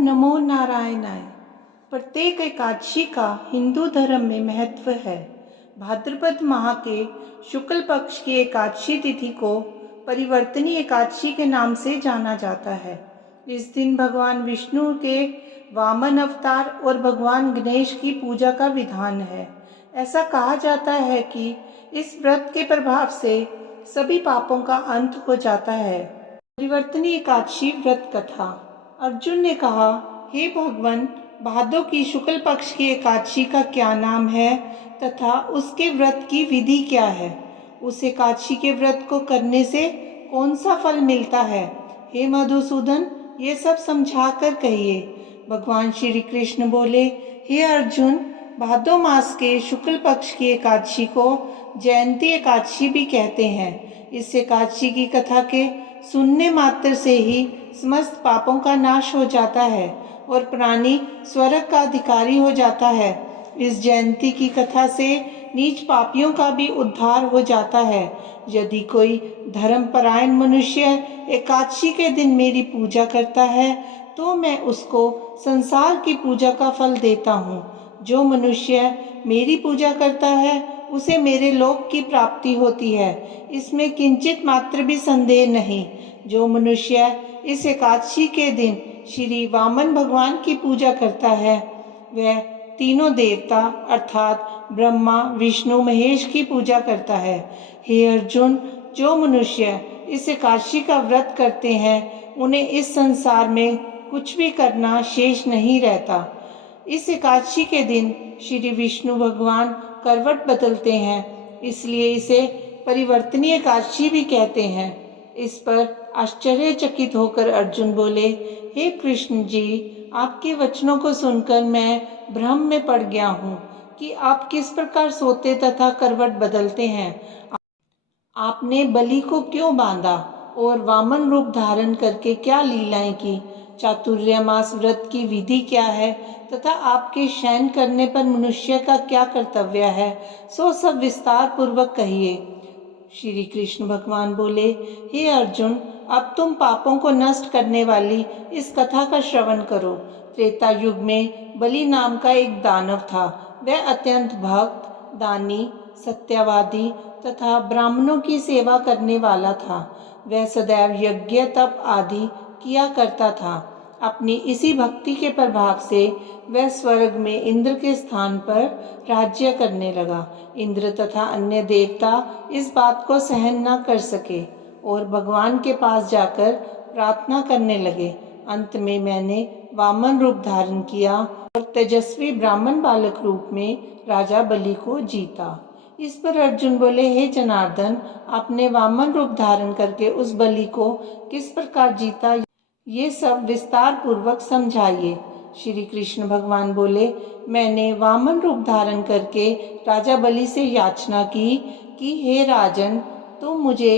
नमो नारायणाय। प्रत्येक एकादशी का हिंदू धर्म में महत्व है। भाद्रपद माह के शुक्ल पक्ष की एकादशी तिथि को परिवर्तनी एकादशी के नाम से जाना जाता है। इस दिन भगवान विष्णु के वामन अवतार और भगवान गणेश की पूजा का विधान है। ऐसा कहा जाता है कि इस व्रत के प्रभाव से सभी पापों का अंत हो जाता है। परिवर्तनी एकादशी व्रत कथा। अर्जुन ने कहा, हे भगवान, भादों की शुक्ल पक्ष की एकादशी का क्या नाम है तथा उसके व्रत की विधि क्या है? उस एकादशी के व्रत को करने से कौन सा फल मिलता है? हे मधुसूदन, ये सब समझा कर कहिए। भगवान श्री कृष्ण बोले, हे अर्जुन, भादो मास के शुक्ल पक्ष की एकादशी को जयंती एकादशी भी कहते हैं। इस एकादशी की कथा के सुनने मात्र से ही समस्त पापों का नाश हो जाता है और प्राणी स्वर्ग का अधिकारी हो जाता है। इस जयंती की कथा से नीच पापियों का भी उद्धार हो जाता है। यदि कोई धर्मपरायण मनुष्य एकादशी के दिन मेरी पूजा करता है तो मैं उसको संसार की पूजा का फल देता हूँ। जो मनुष्य मेरी पूजा करता है उसे मेरे लोक की प्राप्ति होती है, इसमें किंचित मात्र भी संदेह नहीं। जो मनुष्य इस एकादशी के दिन श्री वामन भगवान की पूजा करता है वह तीनों देवता अर्थात ब्रह्मा, विष्णु, महेश की पूजा करता है। हे अर्जुन, जो मनुष्य इस एकादशी का व्रत करते हैं उन्हें इस संसार में कुछ भी करना शेष नहीं रहता। इस एकादशी के दिन श्री विष्णु भगवान करवट बदलते हैं, इसलिए इसे परिवर्तनीय एकादशी भी कहते हैं। इस पर आश्चर्यचकित होकर अर्जुन बोले, हे कृष्ण जी, आपके वचनों को सुनकर मैं भ्रम में पड़ गया हूँ कि आप किस प्रकार सोते तथा करवट बदलते हैं। आपने बलि को क्यों बांधा और वामन रूप धारण करके क्या लीलाएं की? चातुर्मास व्रत की विधि क्या है तथा आपके शयन करने पर मनुष्य का क्या कर्तव्य है, सो सब विस्तार पूर्वक कहिए। श्री कृष्ण भगवान बोले, हे अर्जुन, अब तुम पापों को नष्ट करने वाली इस कथा का श्रवण करो। त्रेता युग में बलि नाम का एक दानव था। वह अत्यंत भक्त, दानी, सत्यवादी तथा ब्राह्मणों की सेवा करने वाला था। वह सदैव यज्ञ, तप आदि किया करता था। अपनी इसी भक्ति के प्रभाव से वह स्वर्ग में इंद्र के स्थान पर राज्य करने लगा। इंद्र तथा अन्य देवता इस बात को सहन न कर सके और भगवान के पास जाकर प्रार्थना करने लगे। अंत में मैंने वामन रूप धारण किया और तेजस्वी ब्राह्मण बालक रूप में राजा बलि को जीता। इस पर अर्जुन बोले, हे जनार्दन, आपने वामन रूप धारण करके उस बलि को किस प्रकार जीता, ये सब विस्तार पूर्वक समझाइए। श्री कृष्ण भगवान बोले, मैंने वामन रूप धारण करके राजा बलि से याचना की कि हे राजन, तुम मुझे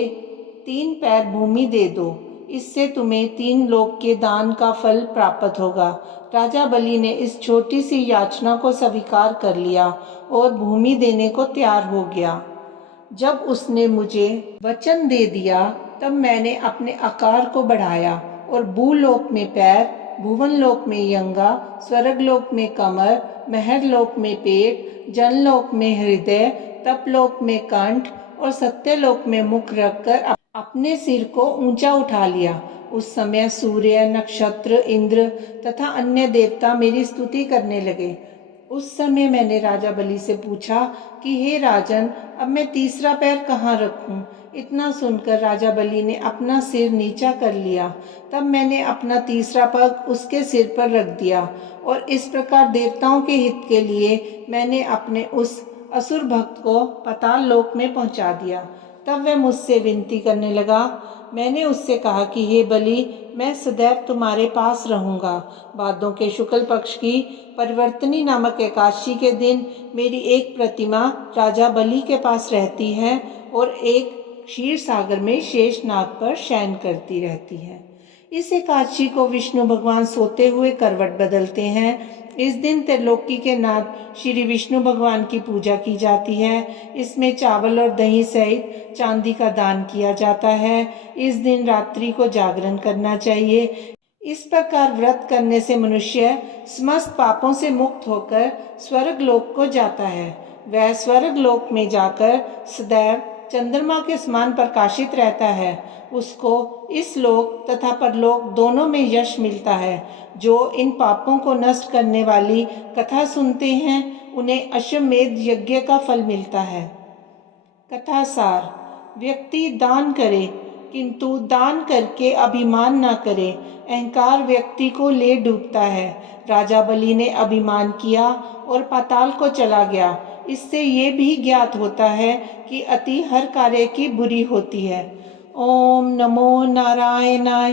3 पैर भूमि दे दो, इससे तुम्हें 3 लोक के दान का फल प्राप्त होगा। राजा बलि ने इस छोटी सी याचना को स्वीकार कर लिया और भूमि देने को तैयार हो गया। जब उसने मुझे वचन दे दिया तब मैंने अपने आकार को बढ़ाया और भूलोक में पैर, भुवन लोक में यंगा, स्वर्ग लोक में कमर, महर लोक में पेट, जनलोक में हृदय, तपलोक में कंठ और सत्यलोक में मुख रखकर अपने सिर को ऊंचा उठा लिया। उस समय सूर्य, नक्षत्र, इंद्र तथा अन्य देवता मेरी स्तुति करने लगे। उस समय मैंने राजा बलि से पूछा कि हे राजन, अब मैं तीसरा पैर कहाँ रखूं? इतना सुनकर राजा बलि ने अपना सिर नीचा कर लिया। तब मैंने अपना तीसरा पग उसके सिर पर रख दिया और इस प्रकार देवताओं के हित के लिए मैंने अपने उस असुर भक्त को पाताल लोक में पहुंचा दिया। तब वह मुझसे विनती करने लगा। मैंने उससे कहा कि हे बलि, मैं सदैव तुम्हारे पास रहूंगा। भादों के शुक्ल पक्ष की परिवर्तनी नामक एकादशी के दिन मेरी एक प्रतिमा राजा बलि के पास रहती है और एक क्षीर सागर में शेष नाग पर शयन करती रहती है। इस एकादशी को विष्णु भगवान सोते हुए करवट बदलते हैं। इस दिन त्रिलोकी के नाथ श्री विष्णु भगवान की पूजा की जाती है। इसमें चावल और दही सहित चांदी का दान किया जाता है। इस दिन रात्रि को जागरण करना चाहिए। इस प्रकार व्रत करने से मनुष्य समस्त पापों से मुक्त होकर स्वर्ग लोक को जाता है। वह स्वर्ग लोक में जाकर सदैव चंद्रमा के समान प्रकाशित रहता है। उसको इस लोक तथा परलोक दोनों में यश मिलता है। जो इन पापों को नष्ट करने वाली कथा सुनते हैं उन्हें अश्वमेध यज्ञ का फल मिलता है। कथा सार। व्यक्ति दान करे किंतु दान करके अभिमान न करे। अहंकार व्यक्ति को ले डूबता है। राजा बलि ने अभिमान किया और पाताल को चला गया। इससे ये भी ज्ञात होता है कि अति हर कार्य की बुरी होती है। ओम नमो नारायणाय।